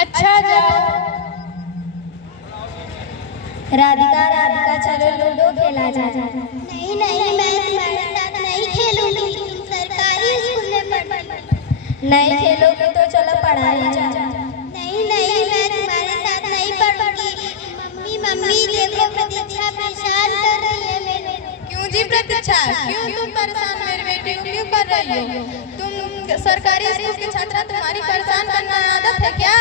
अच्छा जाओ। राधिका राधिका चलो लूडो खेला जाए। नहीं नहीं, मैं तुम्हारे साथ नहीं खेलूंगी, तुम सरकारी स्कूल में पढ़ती। नहीं खेलोगे तो चलो पढ़ाई जाए। नहीं नहीं, मैं तुम्हारे साथ नहीं पढ़ूंगी। मम्मी मम्मी देखो, प्रतीक्षा परेशान कर रही है मेरे। क्यों जी प्रतीक्षा, क्यों तुम परेशान मेरी बेटी को क्यों कर रही हो? तुम सरकारी स्कूल की छात्रा, तुम्हारी परेशान करना आदत है क्या?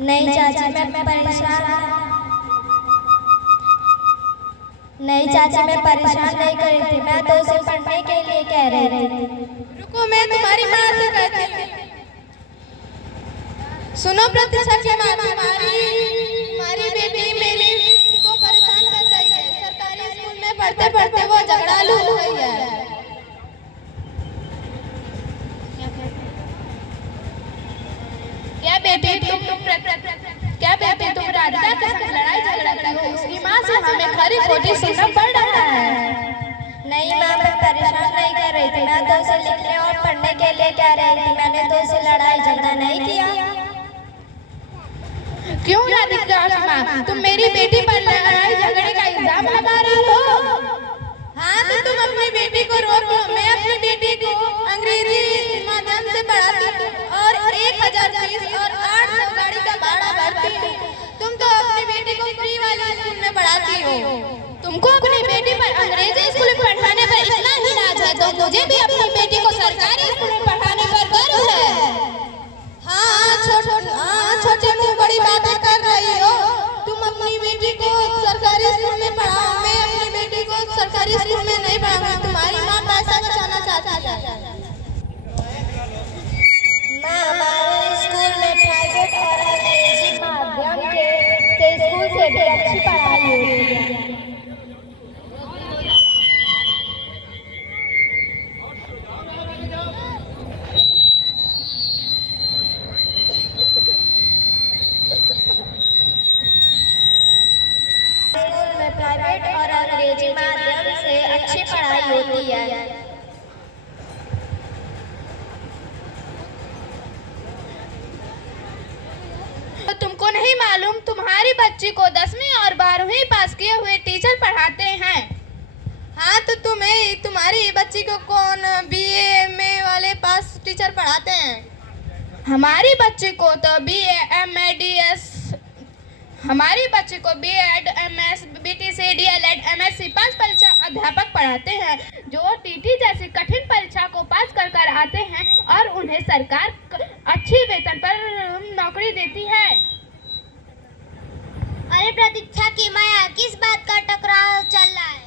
नहीं चाची मैं परेशान नहीं चाची, मैं परेशान नहीं कर रही थी, मैं तो उसे पढ़ने के लिए कह रही थी। रुको, मैं तुम्हारी माँ से कहती हूँ। सुनो प्रतीक्षा की माँ, तुम्हारी बेटी मेरी को परेशान कर रही है। सरकारी स्कूल में पढ़ते पढ़ते वो झगड़ालू हो गई है। क्या बेटी तुम राधिका के साथ लड़ाई झगड़ा रही हो? उसकी माँ से हमें खरी खोटी सुनना पड़ रहा है। नहीं माँ, मैं परेशान नहीं कर रही थी, मैं तो उसे लिखने और पढ़ने के लिए कह रही थी, मैंने तो उसे लड़ाई झगड़ा नहीं किया। क्यों राधिका की माँ, तुम मेरी बेटी पर लड़ाई झगड़े का इल्जाम लगा रही हो? हाँ तो तुम अपनी बेटी को रोको। मैं अपनी बेटी को अंग्रेजी माध्यम से पढ़ाती हूँ और 1000 फीस और 800 गाड़ी का भाड़ा भरती हूँ। तुम तो अपनी बेटी को फ्री वाले स्कूल में पढ़ाती हो। तुमको अपनी बेटी पर अंग्रेजी स्कूल में पढ़ाने पर इतना ही नाज है तो मुझे भी अपनी बेटी को सरकारी स्कूल में पढ़ाने पर गर्व है। हाँ छोटे मुंह बड़ी बातें कर रही हो। तुम अपनी बेटी को सरकारी स्कूल में पढ़ाओ, मैं अपनी बेटी को सरकारी स्कूल में नहीं पढ़ाऊंगी। तुम्हारी माँ पैसा बचाना चाहती है। माँ, हमारे स्कूल में प्राइवेट और अंग्रेजी माध्यम के स्कूल से भी अच्छी पढ़ाई होती है। स्कूल में प्राइवेट और अंग्रेजी माध्यम से अच्छी पढ़ाई होती है। तो तुमको नहीं मालूम, तुम्हारी बच्ची को 10वीं और 12वीं पास किए हुए टीचर पढ़ाते हैं। हाँ तो तुम्हारी बच्ची को कौन BA MA वाले पास टीचर पढ़ाते हैं? हमारी बच्ची को तो B.Ed MS BTC DLED MSc 5 परीक्षा अध्यापक पढ़ाते हैं, जो TT जैसी कठिन परीक्षा को पास कर आते हैं और उन्हें सरकार अच्छी वेतन पर नौकरी देती है। अरे प्रतीक्षा की माँ, किस बात का टकराव चल रहा है?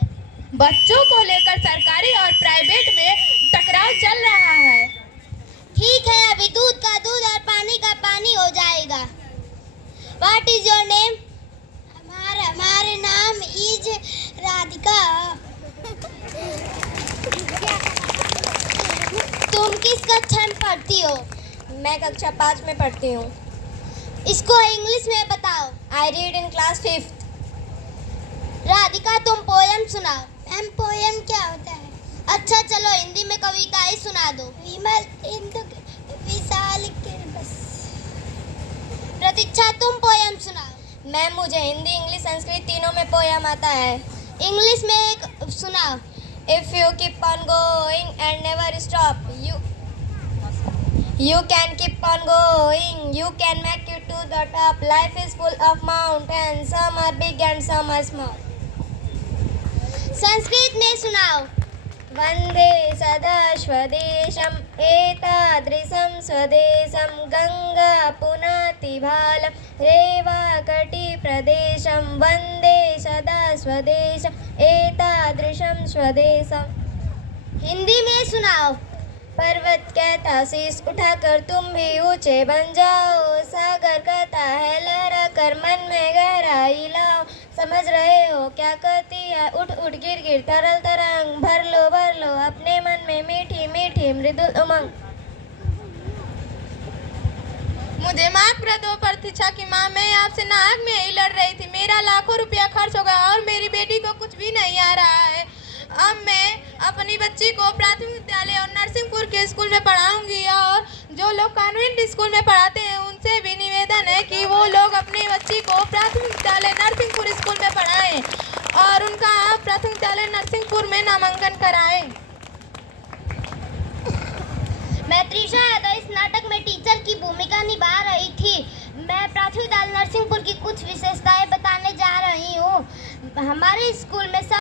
बच्चों को लेकर सरकारी और प्राइवेट में टकराव चल रहा है। ठीक है, अभी दूध का दूध और पानी का पानी हो जाएगा। What is your name? हमारे नाम इज राधिका। तुम किस कक्षा में पढ़ती हो? मैं कक्षा 5 में पढ़ती हूँ। इसको इंग्लिश में बताओ। I read in class 5th। Radhika तुम पोयम सुनाओ। मैम पोयम क्या होता है? अच्छा चलो हिंदी में कविता ही सुना दो। विमल इंदु विशाल के बस। प्रतीक्षा तुम पोयम सुनाओ। मैम मुझे हिंदी इंग्लिश संस्कृत तीनों में पोयम आता है। इंग्लिश में एक सुनाओ। If you keep on going and never stop, you can keep on going, you can make it to the top. Life is full of mountains, some are big and some are small. Sanskrit में सुनाओ। वंदे सदा स्वदेशम एतादृशं स्वदेशं गंगा पुनाति भालं रेवाकटि प्रदेशं वंदे सदा स्वदेशम एतादृशं स्वदेशम। हिंदी में सुनाओ। पर्वत कहता शीश उठाकर तुम भी ऊंचे बन जाओ, सागर कहता है लहरा कर मन में गहराई लाओ। समझ रहे हो क्या कहती है उठ उठ गिर गिर तरल तरंग, भर लो अपने मन में मीठी मीठी मृदुल उमंग। मुझे माफ कर दो प्रतीक्षा की माँ, मैं आपसे नाहक में ही लड़ रही थी। मेरा लाखों रुपया खर्च हो गया और मेरी बेटी को कुछ भी नहीं आ रहा है। अब मैं अपनी बच्ची को प्राथमिक विद्यालय और नरसिंहपुर के स्कूल में पढ़ाऊंगी और जो लोग कॉन्वेंट स्कूल में पढ़ाते हैं उनसे भी स्कूल में पढ़ाएं और उनका प्रथम विद्यालय नरसिंहपुर में नामांकन कराएं। मैं त्रिशा यादव इस नाटक में टीचर की भूमिका निभा रही थी। मैं प्राथमिक विद्यालय नरसिंहपुर की कुछ विशेषताएं बताने जा रही हूँ। हमारे स्कूल में